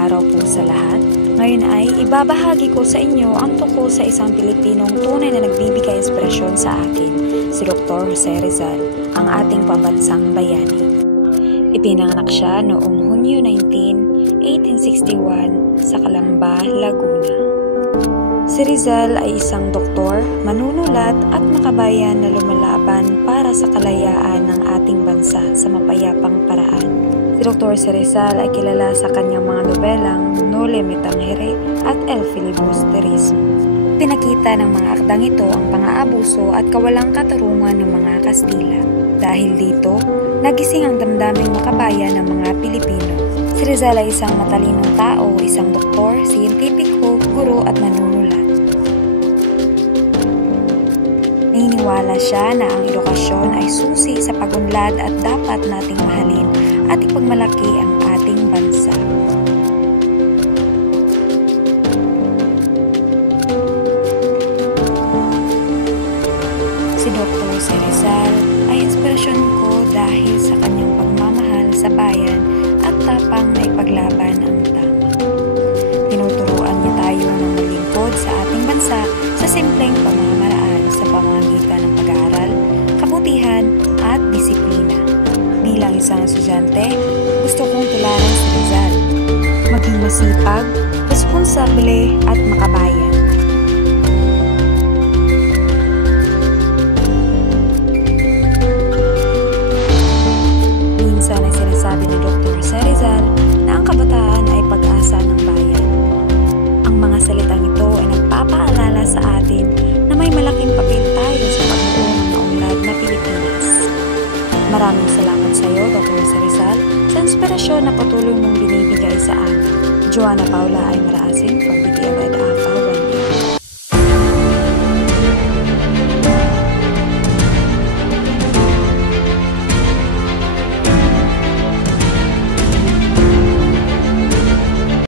araw po sa lahat. Ngayon ay ibabahagi ko sa inyo ang tungkol sa isang Pilipinong tunay na nagbibigay inspirasyon sa akin, si Dr. Jose Rizal, ang ating pambansang bayani. Ipinanganak siya noong Hunyo 19, 1861 sa Calamba, Laguna. Si Rizal ay isang doktor, manunulat at makabayan na lumalaban para sa kalayaan ng ating bansa sa mapayapang paraan. Si Dr. Rizal ay kilala sa kanyang mga nobelang Noli Me Tangere at El Filibusterismo. Pinakita ng mga akdang ito ang pang-aabuso at kawalang katarungan ng mga Kastila. Dahil dito, nagising ang damdaming makabayan ng mga Pilipino. Si Rizal ay isang matalinong tao, isang doktor, siyentipiko, guro at manunulat. Naniniwala siya na ang edukasyon ay susi sa pagunlad at dapat nating mahalin at ipagmalaki ang ating bansa. Si Dr. Jose Rizal ay inspirasyon ko dahil sa kanyang pagmamahal sa bayan at tapang na ipaglaban ang tama. Tinuturuan niya tayo ng maglingkod sa ating bansa sa simpleng pamamaraan sa pamamagitan ng pag-aaral, kabutihan at disiplina. Bilang isang estudyante, gusto kong tularan si Rizal, maging masipag, responsable at makabayan. Minsan ay sinasabi ni Dr. Jose Rizal na ang kabataan ay pag-asa ng bayan. Ang mga salitang ito ay nagpapaalala sa atin na may malaking papel tayo sa pagbuo ng naunlad na Pilipinas. Maraming salamat sa iyo, Dr. Jose Rizal, sa inspirasyon na patuloy mong binibigay sa amin. Joanna Paula ay Maraasin from BTLED.